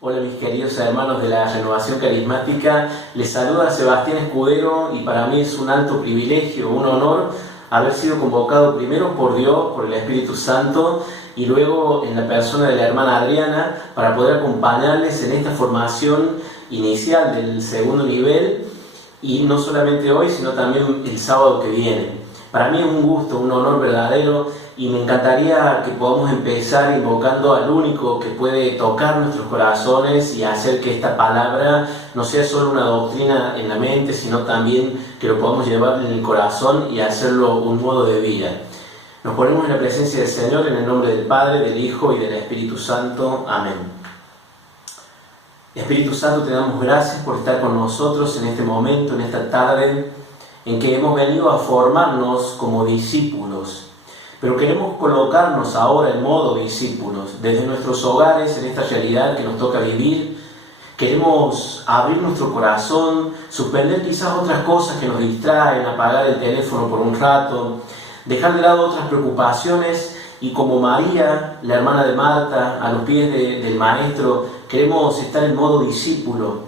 Hola mis queridos hermanos de la Renovación Carismática, les saluda Sebastián Escudero y para mí es un alto privilegio, un honor haber sido convocado primero por Dios, por el Espíritu Santo y luego en la persona de la hermana Adriana para poder acompañarles en esta formación inicial del segundo nivel y no solamente hoy sino también el sábado que viene. Para mí es un gusto, un honor verdadero y me encantaría que podamos empezar invocando al único que puede tocar nuestros corazones y hacer que esta palabra no sea solo una doctrina en la mente, sino también que lo podamos llevar en el corazón y hacerlo un modo de vida. Nos ponemos en la presencia del Señor en el nombre del Padre, del Hijo y del Espíritu Santo. Amén. Espíritu Santo, te damos gracias por estar con nosotros en este momento, en esta tarde, en que hemos venido a formarnos como discípulos. Pero queremos colocarnos ahora en modo discípulos, desde nuestros hogares, en esta realidad que nos toca vivir. Queremos abrir nuestro corazón, suspender quizás otras cosas que nos distraen, apagar el teléfono por un rato, dejar de lado otras preocupaciones y como María, la hermana de Marta, a los pies del Maestro, queremos estar en modo discípulo,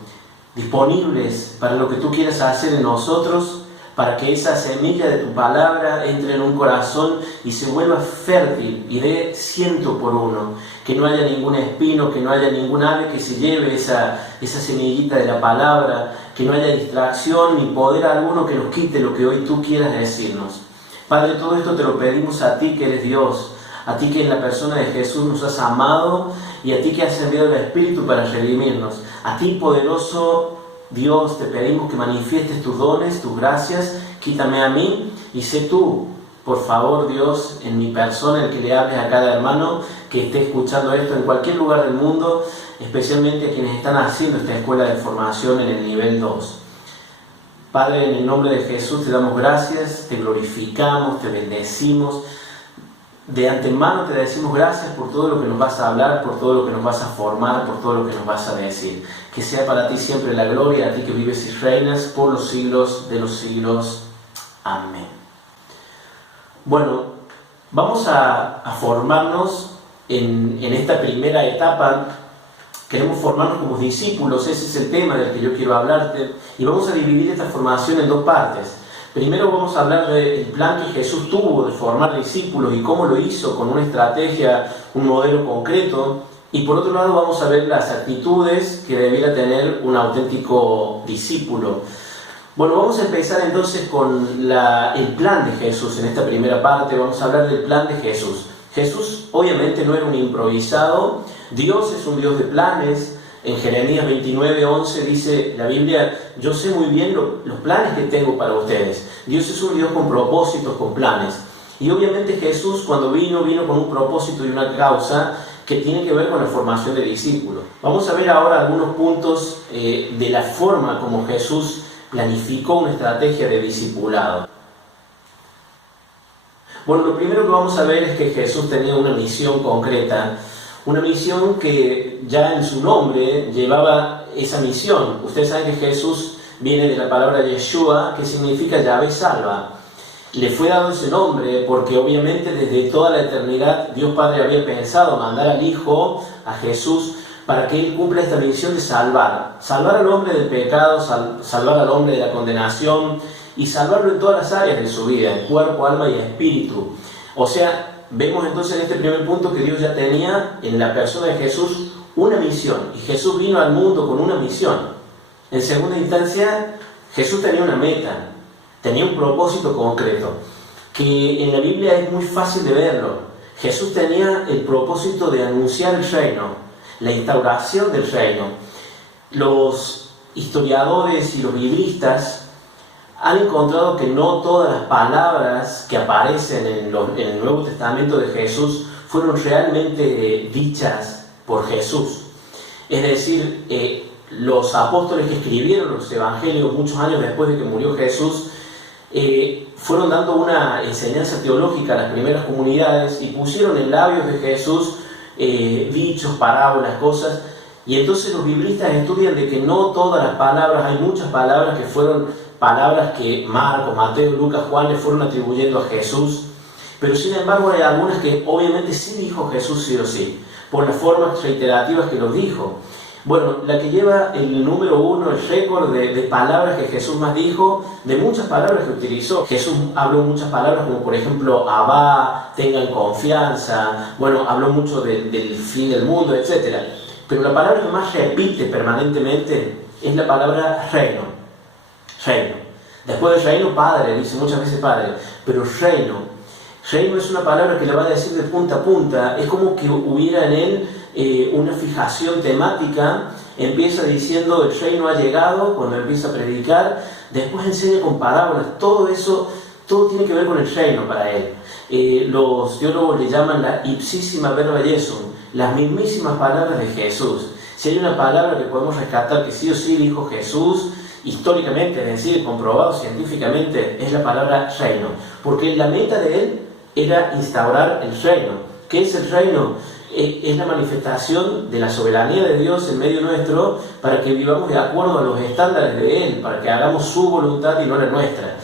disponibles para lo que tú quieras hacer en nosotros, para que esa semilla de tu palabra entre en un corazón y se vuelva fértil y dé 100 por 1. Que no haya ningún espino, que no haya ningún ave que se lleve esa semillita de la palabra, que no haya distracción ni poder alguno que nos quite lo que hoy tú quieras decirnos. Padre, todo esto te lo pedimos a ti que eres Dios, a ti que en la persona de Jesús nos has amado y a ti que has enviado el Espíritu para redimirnos. A ti, poderoso Dios, te pedimos que manifiestes tus dones, tus gracias, quítame a mí y sé tú, por favor Dios, en mi persona, el que le hables a cada hermano que esté escuchando esto en cualquier lugar del mundo, especialmente a quienes están haciendo esta escuela de formación en el nivel 2. Padre, en el nombre de Jesús te damos gracias, te glorificamos, te bendecimos. De antemano te decimos gracias por todo lo que nos vas a hablar, por todo lo que nos vas a formar, por todo lo que nos vas a decir. Que sea para ti siempre la gloria, a ti que vives y reinas por los siglos de los siglos. Amén. Bueno, vamos a formarnos en esta primera etapa. Queremos formarnos como discípulos, ese es el tema del que yo quiero hablarte. Y vamos a dividir esta formación en dos partes. Primero vamos a hablar del plan que Jesús tuvo de formar discípulos y cómo lo hizo con una estrategia, un modelo concreto. Y por otro lado vamos a ver las actitudes que debiera tener un auténtico discípulo. Bueno, vamos a empezar entonces con el plan de Jesús. En esta primera parte vamos a hablar del plan de Jesús. Jesús obviamente no era un improvisado, Dios es un Dios de planes. En Jeremías 29:11 dice la Biblia: yo sé muy bien los planes que tengo para ustedes. Dios es un Dios con propósitos, con planes. Y obviamente Jesús cuando vino con un propósito y una causa que tiene que ver con la formación de discípulos. Vamos a ver ahora algunos puntos de la forma como Jesús planificó una estrategia de discipulado. Bueno, lo primero que vamos a ver es que Jesús tenía una misión concreta. Una misión que ya en su nombre llevaba esa misión. Ustedes saben que Jesús viene de la palabra Yeshua, que significa Yahvé salva. Le fue dado ese nombre porque obviamente desde toda la eternidad Dios Padre había pensado mandar al Hijo, a Jesús, para que Él cumpla esta misión de salvar. Salvar al hombre del pecado, salvar al hombre de la condenación y salvarlo en todas las áreas de su vida, en cuerpo, alma y espíritu. O sea, vemos entonces en este primer punto que Dios ya tenía en la persona de Jesús una misión. Y Jesús vino al mundo con una misión. En segunda instancia, Jesús tenía una meta, tenía un propósito concreto, que en la Biblia es muy fácil de verlo. Jesús tenía el propósito de anunciar el reino, la instauración del reino. Los historiadores y los biblistas han encontrado que no todas las palabras que aparecen en el Nuevo Testamento de Jesús fueron realmente dichas por Jesús. Es decir, los apóstoles que escribieron los evangelios muchos años después de que murió Jesús fueron dando una enseñanza teológica a las primeras comunidades y pusieron en labios de Jesús dichos, parábolas, cosas. Y entonces los biblistas estudian de que no todas las palabras, hay muchas palabras que fueron palabras que Marcos, Mateo, Lucas, Juan le fueron atribuyendo a Jesús, pero sin embargo hay algunas que obviamente sí dijo Jesús sí o sí, por las formas reiterativas que los dijo. Bueno, la que lleva el número 1, el récord de palabras que Jesús más dijo, de muchas palabras que utilizó. Jesús habló muchas palabras como por ejemplo, Abba, tengan confianza, bueno, habló mucho del fin del mundo, etc. Pero la palabra que más repite permanentemente es la palabra reino. Reino. Después del reino, padre, dice muchas veces padre, pero reino. Reino es una palabra que le va a decir de punta a punta, es como que hubiera en él una fijación temática. Empieza diciendo el reino ha llegado, cuando empieza a predicar, después enseña con parábolas, todo eso, todo tiene que ver con el reino para él. Los teólogos le llaman la ipsísima verba Jesum, las mismísimas palabras de Jesús. Si hay una palabra que podemos rescatar que sí o sí dijo Jesús, históricamente, es decir, comprobado científicamente, es la palabra reino, porque la meta de él era instaurar el reino. ¿Qué es el reino? Es la manifestación de la soberanía de Dios en medio nuestro para que vivamos de acuerdo a los estándares de Él, para que hagamos su voluntad y no la nuestra.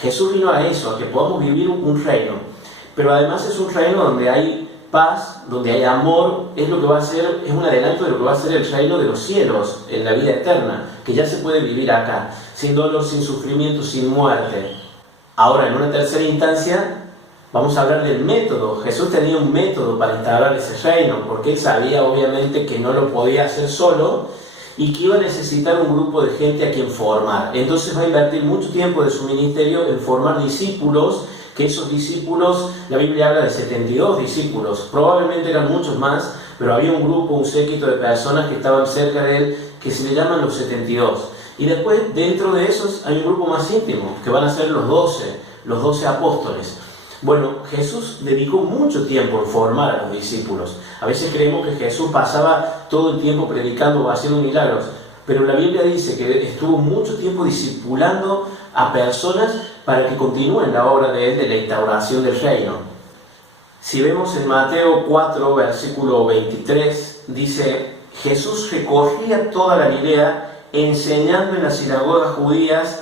Jesús vino a eso, a que podamos vivir un reino, pero además es un reino donde hay paz, donde hay amor, es lo que va a ser, es un adelanto de lo que va a ser el reino de los cielos en la vida eterna, que ya se puede vivir acá, sin dolor, sin sufrimiento, sin muerte. Ahora, en una tercera instancia, vamos a hablar del método. Jesús tenía un método para instaurar ese reino, porque él sabía obviamente que no lo podía hacer solo y que iba a necesitar un grupo de gente a quien formar. Entonces va a invertir mucho tiempo de su ministerio en formar discípulos, que esos discípulos, la Biblia habla de 72 discípulos, probablemente eran muchos más, pero había un grupo, un séquito de personas que estaban cerca de él, que se le llaman los 72. Y después, dentro de esos, hay un grupo más íntimo, que van a ser los 12 apóstoles. Bueno, Jesús dedicó mucho tiempo en formar a los discípulos. A veces creemos que Jesús pasaba todo el tiempo predicando o haciendo milagros, pero la Biblia dice que estuvo mucho tiempo discipulando a personas para que continúen la obra de él de la instauración del reino. Si vemos en Mateo 4, versículo 23, dice: Jesús recorría toda Galilea, enseñando en las sinagogas judías,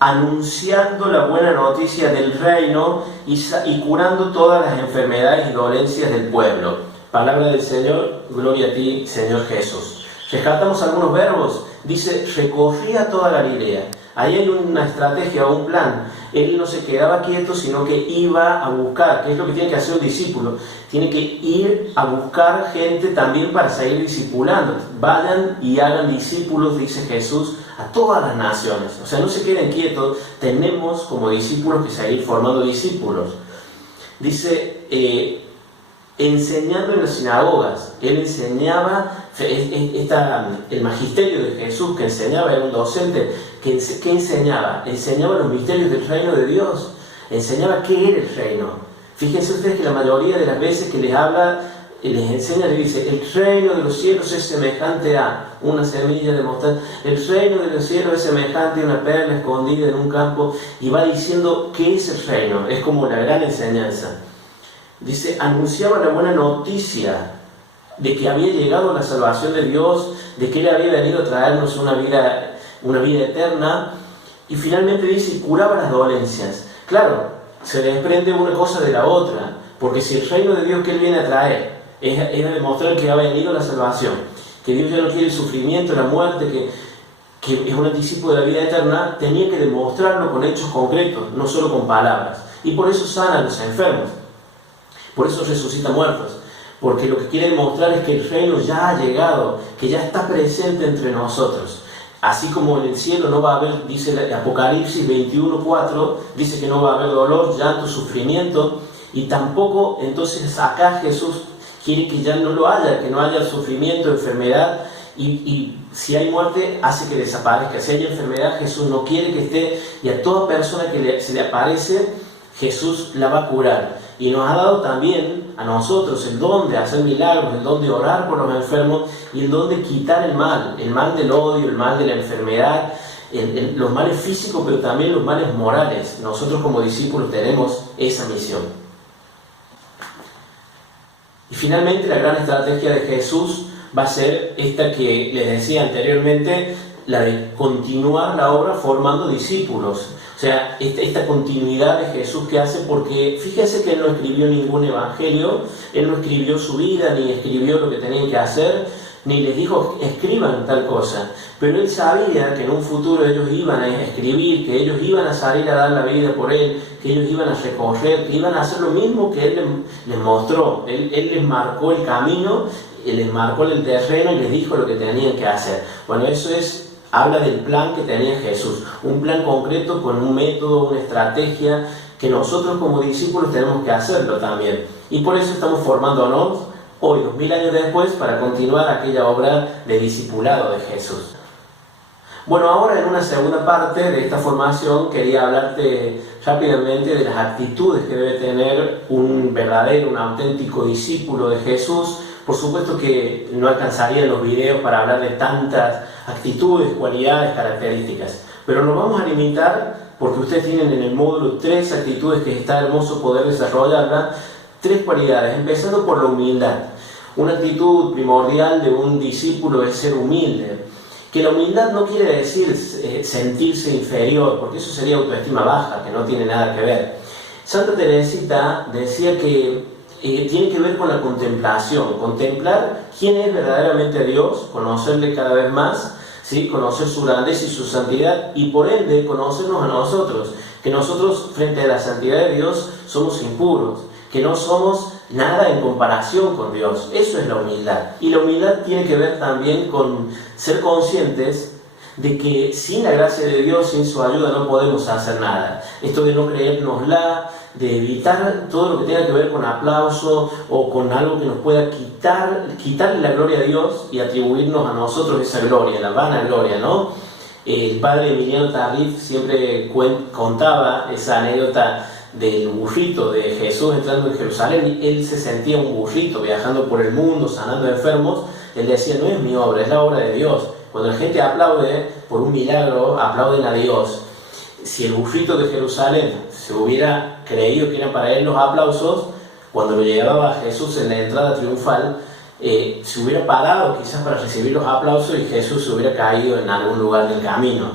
anunciando la buena noticia del reino y curando todas las enfermedades y dolencias del pueblo. Palabra del Señor, gloria a ti, Señor Jesús. Rescatamos algunos verbos. Dice, recorría toda Galilea. Ahí hay una estrategia o un plan. Él no se quedaba quieto, sino que iba a buscar. ¿Qué es lo que tiene que hacer un discípulo? Tiene que ir a buscar gente también para seguir discipulando. Vayan y hagan discípulos, dice Jesús, a todas las naciones. O sea, no se queden quietos. Tenemos como discípulos que seguir formando discípulos. Dice, enseñando en las sinagogas. Él enseñaba, el magisterio de Jesús que enseñaba, era un docente que enseñaba. Enseñaba los misterios del reino de Dios. Enseñaba qué era el reino. Fíjense ustedes que la mayoría de las veces que les habla, les enseña, les dice, el reino de los cielos es semejante a una semilla de mostaza, el reino de los cielos es semejante a una perla escondida en un campo, y va diciendo qué es el reino. Es como la gran enseñanza. Dice, anunciaba la buena noticia de que había llegado la salvación de Dios, de que Él había venido a traernos una vida eterna, y finalmente dice, curaba las dolencias. Claro, se desprende una cosa de la otra, porque si el reino de Dios que Él viene a traer es a demostrar que ha venido la salvación, que Dios ya no quiere el sufrimiento, la muerte, que es un anticipo de la vida eterna, tenía que demostrarlo con hechos concretos, no solo con palabras. Y por eso sana a los enfermos, por eso resucita muertos, porque lo que quiere demostrar es que el reino ya ha llegado, que ya está presente entre nosotros. Así como en el cielo no va a haber, dice el Apocalipsis 21:4, dice que no va a haber dolor, llanto, sufrimiento, y tampoco entonces acá Jesús quiere que ya no lo haya, que no haya sufrimiento, enfermedad, y si hay muerte hace que desaparezca. Si hay enfermedad, Jesús no quiere que esté, y a toda persona que se le aparece, Jesús la va a curar. Y nos ha dado también a nosotros el don de hacer milagros, el don de orar por los enfermos y el don de quitar el mal del odio, el mal de la enfermedad, los males físicos, pero también los males morales. Nosotros como discípulos tenemos esa misión. Y finalmente la gran estrategia de Jesús va a ser esta que les decía anteriormente, la de continuar la obra formando discípulos. O sea, esta continuidad de Jesús que hace, porque fíjense que Él no escribió ningún evangelio, Él no escribió su vida, ni escribió lo que tenían que hacer, ni les dijo escriban tal cosa, pero él sabía que en un futuro ellos iban a escribir, que ellos iban a salir a dar la vida por él, que ellos iban a recorrer, que iban a hacer lo mismo que él les mostró. Él les marcó el camino, les marcó el terreno y les dijo lo que tenían que hacer. Bueno, eso habla del plan que tenía Jesús, un plan concreto con un método, una estrategia, que nosotros como discípulos tenemos que hacerlo también. Y por eso estamos formándonos hoy, 2000 años después, para continuar aquella obra de discipulado de Jesús. Bueno, ahora en una segunda parte de esta formación quería hablarte rápidamente de las actitudes que debe tener un verdadero, un auténtico discípulo de Jesús. Por supuesto que no alcanzarían los videos para hablar de tantas actitudes, cualidades, características, pero nos vamos a limitar, porque ustedes tienen en el módulo 3 actitudes que está hermoso poder desarrollarlas, 3 cualidades, empezando por la humildad. Una actitud primordial de un discípulo es ser humilde. Que la humildad no quiere decir sentirse inferior, porque eso sería autoestima baja, que no tiene nada que ver. Santa Teresita decía que tiene que ver con la contemplación, contemplar quién es verdaderamente Dios, conocerle cada vez más, ¿sí? Conocer su grandeza y su santidad, y por ende conocernos a nosotros, que nosotros frente a la santidad de Dios somos impuros, que no somos nada en comparación con Dios. Eso es la humildad. Y la humildad tiene que ver también con ser conscientes de que sin la gracia de Dios, sin su ayuda, no podemos hacer nada. Esto de no creérnosla, de evitar todo lo que tenga que ver con aplauso o con algo que nos pueda quitarle la gloria a Dios y atribuirnos a nosotros esa gloria, la vana gloria, ¿no? El padre Emiliano Tardif siempre contaba esa anécdota del burrito de Jesús entrando en Jerusalén. Él se sentía un burrito viajando por el mundo, sanando enfermos. Él decía, no es mi obra, es la obra de Dios. Cuando la gente aplaude por un milagro, aplauden a Dios. Si el burrito de Jerusalén se hubiera creído que eran para él los aplausos, cuando lo llevaba a Jesús en la entrada triunfal, se hubiera parado quizás para recibir los aplausos y Jesús se hubiera caído en algún lugar del camino.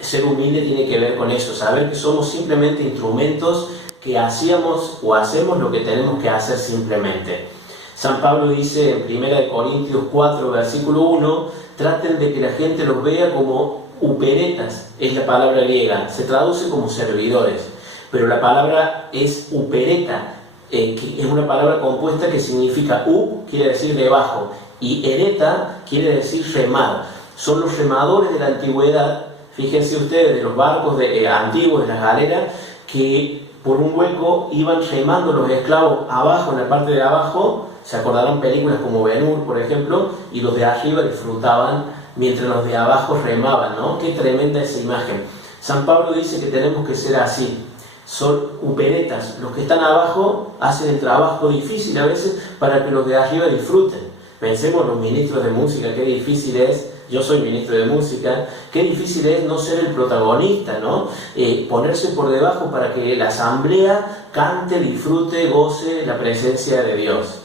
Ser humilde tiene que ver con eso, saber que somos simplemente instrumentos que hacíamos o hacemos lo que tenemos que hacer simplemente. San Pablo dice en 1 Corintios 4, versículo 1, traten de que la gente los vea como uperetas, es la palabra griega, se traduce como servidores, pero la palabra es upereta, que es una palabra compuesta que significa quiere decir debajo, y ereta quiere decir remar. Son los remadores de la antigüedad. Fíjense ustedes, de los barcos antiguos, de las galeras, que por un hueco iban remando los esclavos abajo, en la parte de abajo. Se acordarán películas como Ben-Hur, por ejemplo, y los de arriba disfrutaban mientras los de abajo remaban, ¿no? Qué tremenda esa imagen. San Pablo dice que tenemos que ser así. Son uperetas. Los que están abajo hacen el trabajo difícil a veces para que los de arriba disfruten. Pensemos los ministros de música, qué difícil es. Yo soy ministro de música, qué difícil es no ser el protagonista, ¿no? Ponerse por debajo para que la asamblea cante, disfrute, goce la presencia de Dios.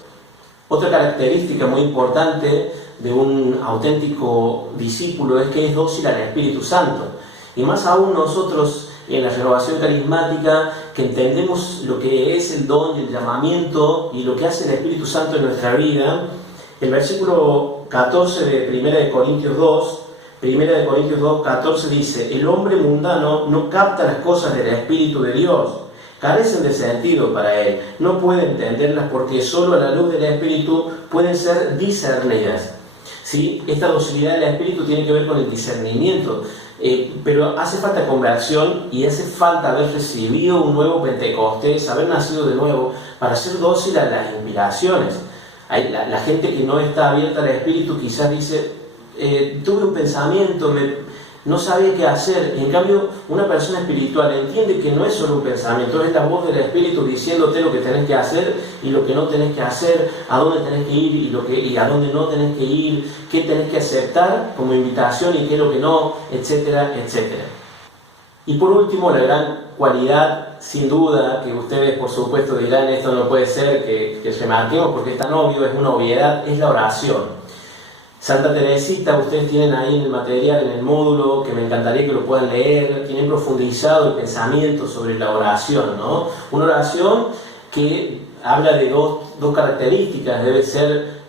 Otra característica muy importante de un auténtico discípulo es que es dócil al Espíritu Santo. Y más aún nosotros en la renovación carismática, que entendemos lo que es el don, el llamamiento y lo que hace el Espíritu Santo en nuestra vida. El versículo 14 de 1 Corintios 2, 14 dice, el hombre mundano no capta las cosas del Espíritu de Dios, carecen de sentido para él, no puede entenderlas porque solo a la luz del Espíritu pueden ser discernidas. ¿Sí? Esta docilidad del Espíritu tiene que ver con el discernimiento, pero hace falta conversión y hace falta haber recibido un nuevo Pentecostés, haber nacido de nuevo para ser dócil a las inspiraciones. La gente que no está abierta al Espíritu quizás dice, tuve un pensamiento, no sabía qué hacer. En cambio, una persona espiritual entiende que no es solo un pensamiento, es la voz del Espíritu diciéndote lo que tenés que hacer y lo que no tenés que hacer, a dónde tenés que ir y a dónde no tenés que ir, qué tenés que aceptar como invitación y qué es lo que no, etcétera, etcétera. Y por último, la gran cualidad, sin duda, que ustedes por supuesto dirán, esto no puede ser, que remarquemos porque es tan obvio, es una obviedad, es la oración. Santa Teresita, ustedes tienen ahí en el material, en el módulo, que me encantaría que lo puedan leer, tienen profundizado el pensamiento sobre la oración, ¿no? Una oración que habla de dos características, debe ser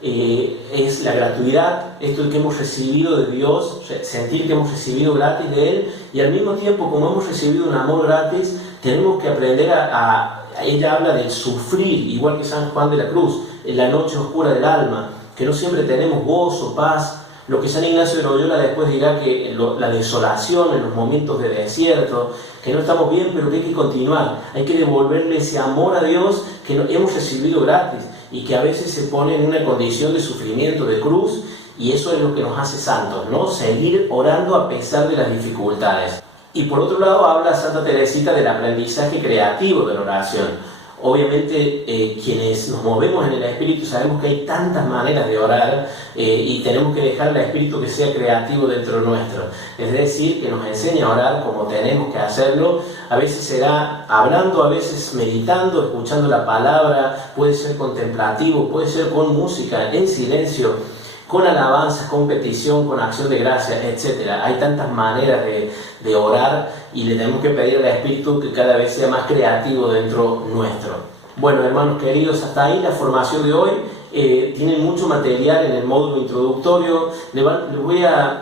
es la gratuidad, esto que hemos recibido de Dios, sentir que hemos recibido gratis de Él, y al mismo tiempo, como hemos recibido un amor gratis, tenemos que aprender ella habla del sufrir, igual que San Juan de la Cruz, en la noche oscura del alma, que no siempre tenemos gozo, paz. Lo que San Ignacio de Loyola después dirá que la desolación en los momentos de desierto, que no estamos bien, pero que hay que continuar, hay que devolverle ese amor a Dios que hemos recibido gratis y que a veces se pone en una condición de sufrimiento, de cruz, y eso es lo que nos hace santos, ¿no? Seguir orando a pesar de las dificultades. Y por otro lado habla Santa Teresita del aprendizaje creativo de la oración. Obviamente quienes nos movemos en el Espíritu sabemos que hay tantas maneras de orar y tenemos que dejar al Espíritu que sea creativo dentro nuestro. Es decir, que nos enseñe a orar como tenemos que hacerlo. A veces será hablando, a veces meditando, escuchando la palabra, puede ser contemplativo, puede ser con música, en silencio, con alabanzas, con petición, con acción de gracias, etc. Hay tantas maneras de orar y le tenemos que pedir al Espíritu que cada vez sea más creativo dentro nuestro. Bueno, hermanos queridos, hasta ahí la formación de hoy. Tienen mucho material en el módulo introductorio. Les voy a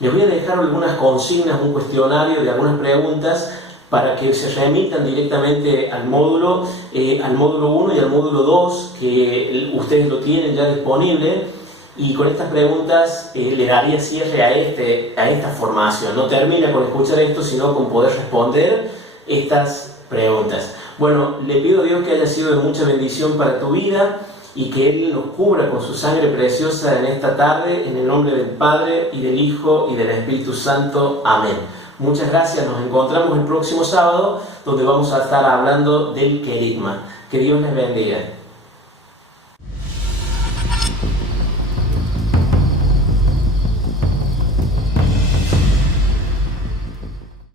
dejar algunas consignas, un cuestionario de algunas preguntas para que se remitan directamente al módulo 1 y al módulo 2, que ustedes lo tienen ya disponible. Y con estas preguntas le daría cierre a esta formación. No termina con escuchar esto, sino con poder responder estas preguntas. Bueno, le pido a Dios que haya sido de mucha bendición para tu vida y que Él nos cubra con su sangre preciosa en esta tarde, en el nombre del Padre, y del Hijo, y del Espíritu Santo. Amén. Muchas gracias. Nos encontramos el próximo sábado, donde vamos a estar hablando del querigma. Que Dios les bendiga.